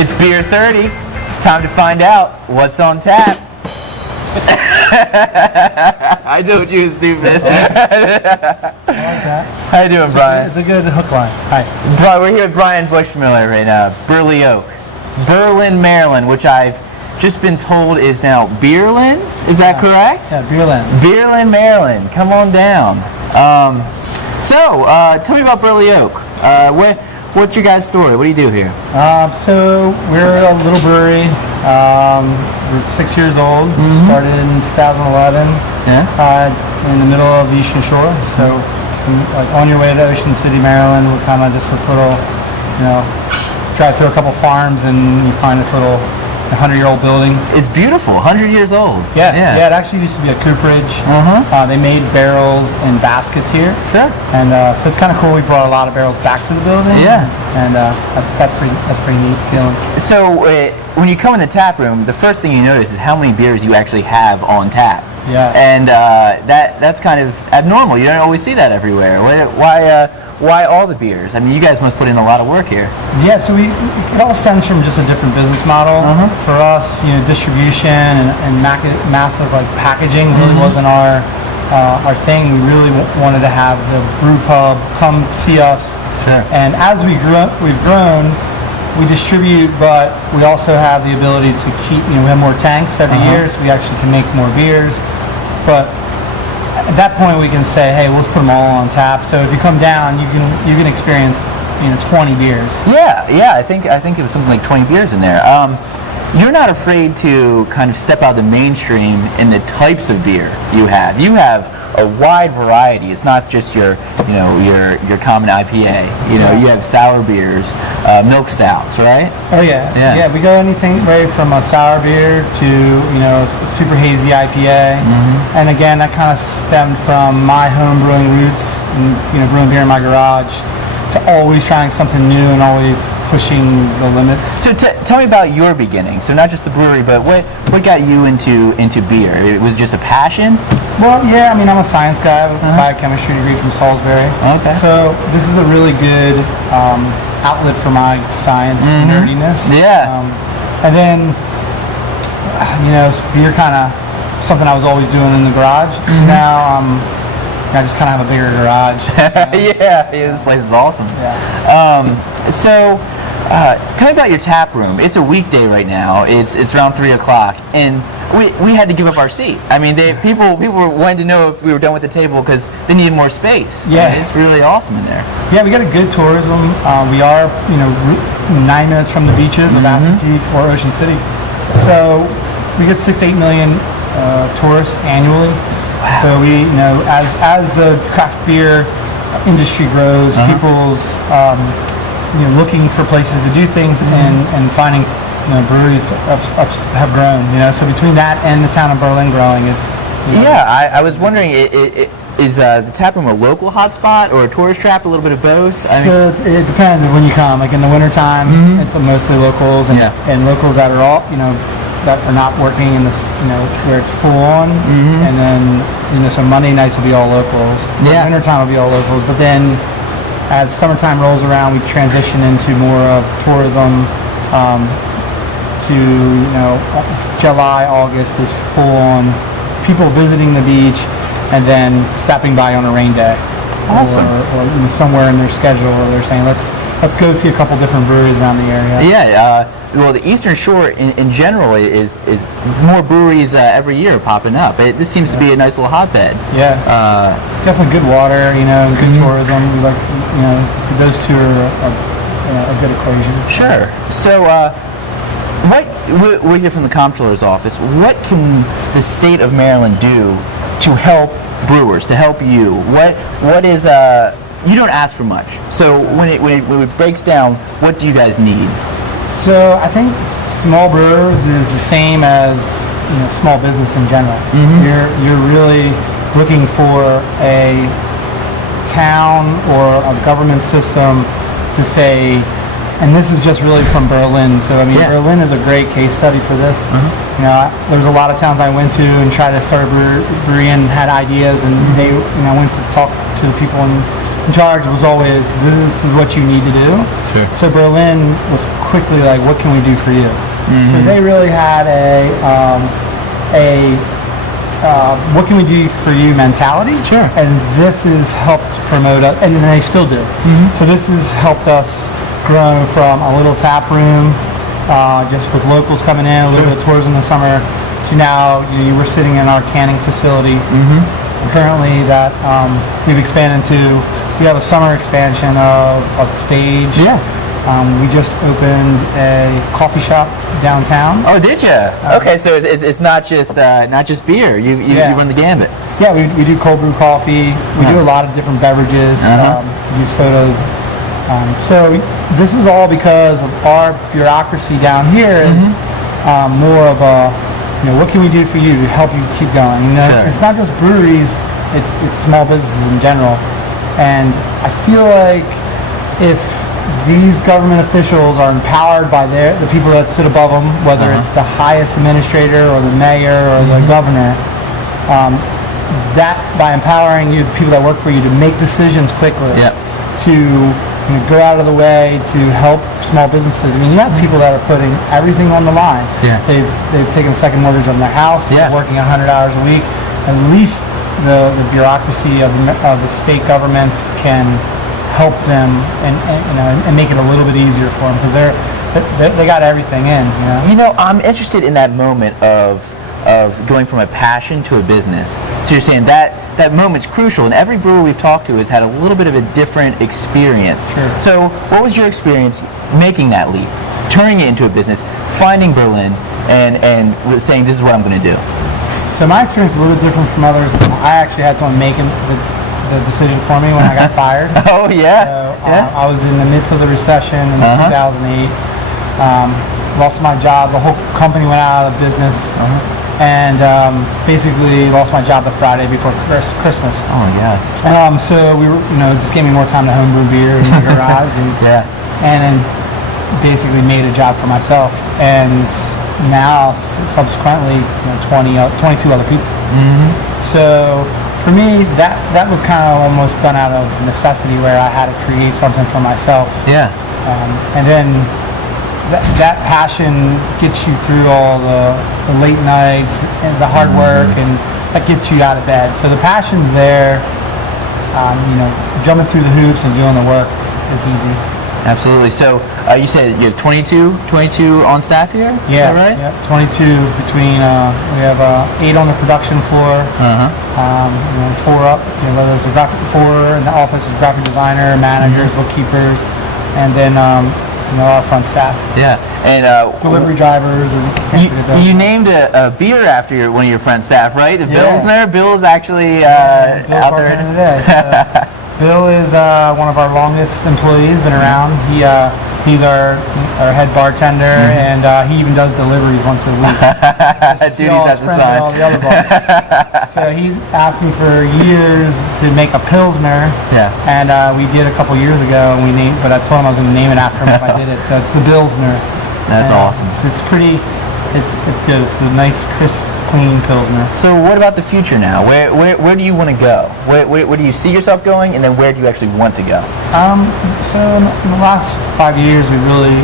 It's Beer 30. Time to find out what's on tap. I told you, stupid. I like that. How you doing, Brian? It's a good hook line. Hi. Brian, we're here with Brian Bushmiller right now, Burley Oak, Berlin, Maryland, which I've just been told is now Beerlin. Is that correct? Yeah, Beerlin. Beerlin, Maryland. Come on down. Tell me about Burley Oak. What's your guys' story? What do you do here? So we're a little brewery. We're 6 years old. Mm-hmm. Started in 2011. Yeah. In the middle of the Eastern Shore. So, like on your way to Ocean City, Maryland, we're kind of just this little, drive through a couple farms and you find this little 100-year-old building. It's beautiful. 100 years old. Yeah. It actually used to be a cooperage. They made barrels and baskets here. Sure. And so it's kind of cool. We brought a lot of barrels back to the building. Yeah. And that's pretty neat feeling. So when you come in the tap room, the first thing you notice is how many beers you actually have on tap. Yeah. And that's kind of abnormal. You don't always see that everywhere. Why all the beers? I mean, you guys must put in a lot of work here. Yeah, so it all stems from just a different business model. For us, distribution and massive like packaging really wasn't our thing. We really wanted to have the brew pub come see us. Sure. And as we've grown, we distribute, but we also have the ability to keep. We have more tanks every year, so we actually can make more beers. But at that point, we can say, hey, let's put them all on tap. So if you come down, you can experience 20 beers. Yeah. I think it was something like 20 beers in there. You're not afraid to kind of step out of the mainstream in the types of beer you have. You have a wide variety. It's not just your common IPA. You have sour beers, milk stouts, right? Oh yeah. We go anything right from a sour beer to a super hazy IPA. And again, that kind of stemmed from my home brewing roots, and, brewing beer in my garage, to always trying something new and always pushing the limits. So tell me about your beginning. So not just the brewery, but what got you into beer? It was just a passion? Well, yeah. I mean, I'm a science guy with a biochemistry degree from Salisbury. Okay. So this is a really good outlet for my science nerdiness. Yeah. And then, beer kind of something I was always doing in the garage. So now I just kind of have a bigger garage. Yeah, this place is awesome. Yeah. Tell me about your tap room. It's a weekday right now. It's around 3 o'clock, and we had to give up our seat. I mean, people wanted to know if we were done with the table because they needed more space. Yeah. It's really awesome in there. Yeah, we got a good tourism. We are 9 minutes from the beaches of Assateague or Ocean City, so we get 6 to 8 million tourists annually. Wow. So we, as the craft beer industry grows, people's looking for places to do things and finding breweries have grown. So between that and the town of Berlin growing, it's I was wondering, is the tap room a local hotspot or a tourist trap? A little bit of both. It depends when you come. Like in the wintertime, it's mostly locals and locals that are all that are not working in this, where it's full on, and then, so Monday nights will be all locals. Yeah. Wintertime will be all locals, but then as summertime rolls around, we transition into more of tourism. To July, August is full on people visiting the beach, and then stopping by on a rain day. Awesome. Or somewhere in their schedule where they're saying let's go see a couple different breweries around the area. Yeah. Well, the Eastern Shore in general is more breweries every year popping up. This seems to be a nice little hotbed. Yeah. Definitely good water, good tourism. We like, those two are a good equation. Sure. So, we're here from the Comptroller's office. What can the state of Maryland do to help brewers, to help you? What is you don't ask for much. So when it breaks down, what do you guys need? So I think small brewers is the same as small business in general. You're really looking for a town or a government system to say, and this is just really from Berlin. So I mean, Berlin is a great case study for this. There's a lot of towns I went to and tried to start a brewery and had ideas, and they, I went to talk to the people in in charge was always, this is what you need to do. Sure. So Berlin was quickly like, what can we do for you? So they really had what can we do for you mentality. Sure. And this has helped promote us, and they still do. So this has helped us grow from a little tap room, just with locals coming in, a little bit of tours in the summer, to now you were sitting in our canning facility. Currently that we've expanded to, we have a summer expansion of stage. Yeah. We just opened a coffee shop downtown. Oh, did you? Okay, so it's not just beer. You run the gambit. Yeah, we do cold brew coffee. We do a lot of different beverages. We do sodas. So this is all because of our bureaucracy down here is more of a, what can we do for you to help you keep going? Sure. It's not just breweries, it's small businesses in general. And I feel like if these government officials are empowered by the people that sit above them, whether it's the highest administrator or the mayor or the governor, that by empowering you, the people that work for you, to make decisions quickly, to go out of the way to help small businesses. I mean, you have people that are putting everything on the line. Yeah. They've taken a second mortgage on their house. Yeah. They're working 100 hours a week. At least the bureaucracy of the state governments can help them and make it a little bit easier for them, because they got everything in. I'm interested in that moment of going from a passion to a business. So you're saying that moment's crucial, and every brewer we've talked to has had a little bit of a different experience. Sure. So what was your experience making that leap, turning it into a business, finding Berlin, and saying this is what I'm going to do? So my experience is a little bit different from others. I actually had someone making the decision for me when I got fired. Oh yeah. So, I was in the midst of the recession in 2008. Lost my job. The whole company went out of business. And basically lost my job the Friday before Christmas. Oh yeah. So we were, just gave me more time to homebrew beer in my garage, and then basically made a job for myself. And now, subsequently, 22 other people. So for me, that was kind of almost done out of necessity, where I had to create something for myself. Yeah. And then that passion gets you through all the late nights and the hard work, and that gets you out of bed. So the passion's there. Jumping through the hoops and doing the work is easy. Absolutely. So you said you have 22 on staff here? Yeah. Is that right? Yeah. 22 between. We have 8 on the production floor. 4 up. Whether it's four in the office, a graphic designer, managers, bookkeepers, and then our front staff. Yeah. And delivery drivers. And you named a beer after one of your friend's staff, right? The Pilsner. Bill's actually Bill's out there today. So Bill is one of our longest employees. Been around. He's our head bartender, and he even does deliveries once a week. Duties at the side. All the other bars. So he asked me for years to make a Pilsner. Yeah. And we did a couple years ago, and but I told him I was going to name it after him if I did it. So it's the Pilsner. That's awesome. It's pretty. It's good. It's a nice, crisp, clean Pilsner. So what about the future now? Where do you want to go? Where do you see yourself going, and then where do you actually want to go? So in the last 5 years, we really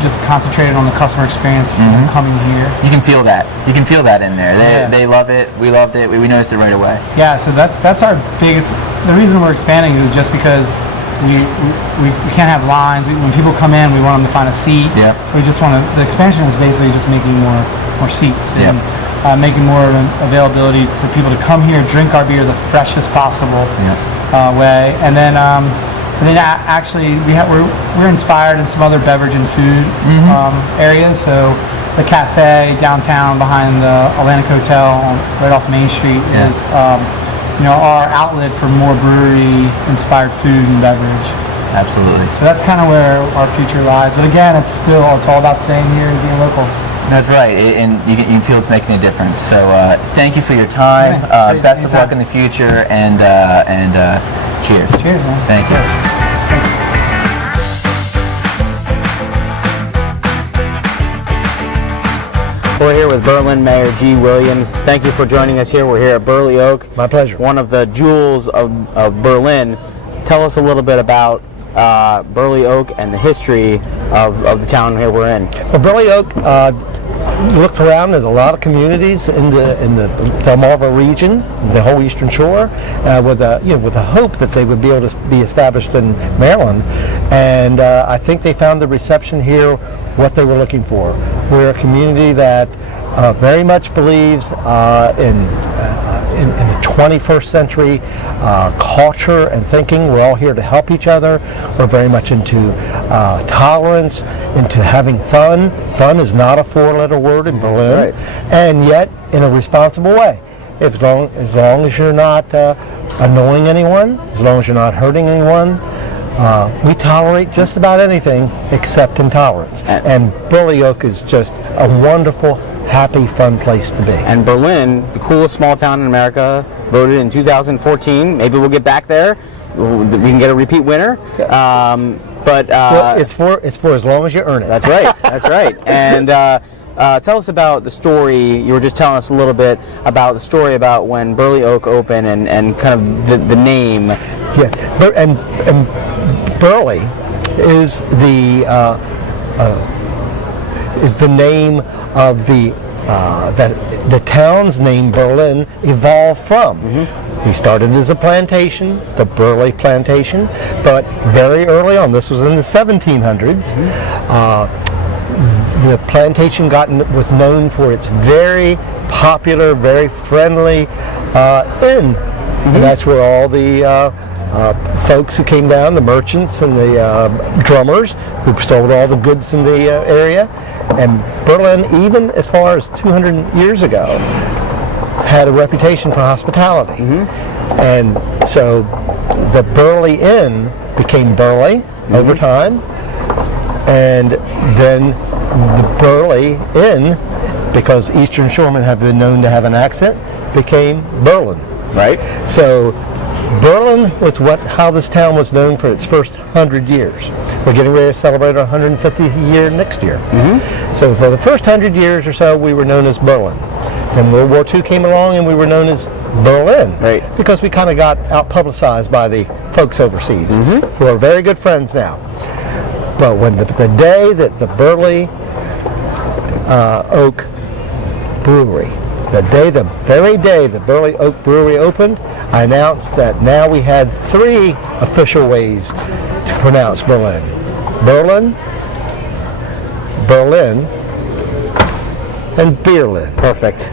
just concentrated on the customer experience from coming here. You can feel that. You can feel that in there. They love it. We loved it. We noticed it right away. Yeah. So that's our biggest. The reason we're expanding is just because we can't have lines. When people come in, we want them to find a seat. Yeah. So we just want to. The expansion is basically just making more seats. Yeah. And making more of an availability for people to come here, drink our beer the freshest possible way, and then actually we're inspired in some other beverage and food areas. So the cafe downtown behind the Atlantic Hotel, right off Main Street, is our outlet for more brewery-inspired food and beverage. Absolutely. So that's kind of where our future lies. But again, it's all about staying here and being local. That's right, and you can feel it's making a difference. So thank you for your time. Best of luck in the future, and cheers. Cheers, man. Thank you. We're here with Berlin Mayor G. Williams. Thank you for joining us here. We're here at Burley Oak. My pleasure. One of the jewels of Berlin. tell us a little bit about Burley Oak and the history of the town here we're in. Well, Burley Oak, looked around at a lot of communities in the Delmarva region, the whole Eastern Shore, with a hope that they would be able to be established in Maryland. And I think they found the reception here what they were looking for. We're a community that very much believes in the 21st century culture and thinking. We're all here to help each other. We're very much into tolerance, into having fun. Fun is not a four-letter word in Berlin, and yet in a responsible way. As long as you're not annoying anyone, as long as you're not hurting anyone, we tolerate just about anything except intolerance. And Burley Oak is just a wonderful, happy, fun place to be. And Berlin, the coolest small town in America, voted in 2014. Maybe we'll get back there. We can get a repeat winner. Well, it's for as long as you earn it. That's right. That's right. And tell us about the story. You were just telling us a little bit about the story about when Burley Oak opened and kind of the name. Yeah, and Burley is the name of the town's name Berlin evolved from. We started as a plantation, the Burley Plantation, but very early on, this was in the 1700s, the plantation was known for its very popular, very friendly inn. And that's where all the folks who came down, the merchants and the drummers who sold all the goods in the area. And Berlin, even as far as 200 years ago, had a reputation for hospitality. And so the Burley Inn became Burley over time, and then the Burley Inn, because Eastern Shoremen have been known to have an accent, became Berlin. Right. So Berlin was how this town was known for its first 100 years. We're getting ready to celebrate our 150th year next year. So for the first 100 years or so, we were known as Berlin. Then World War II came along and we were known as Berlin. Right. Because we kind of got out-publicized by the folks overseas, who are very good friends now. But when the day that the Burley Oak Brewery, the very day the Burley Oak Brewery opened, I announced that now we had 3 official ways to pronounce Berlin. Berlin, Berlin, and Beerlin. Perfect.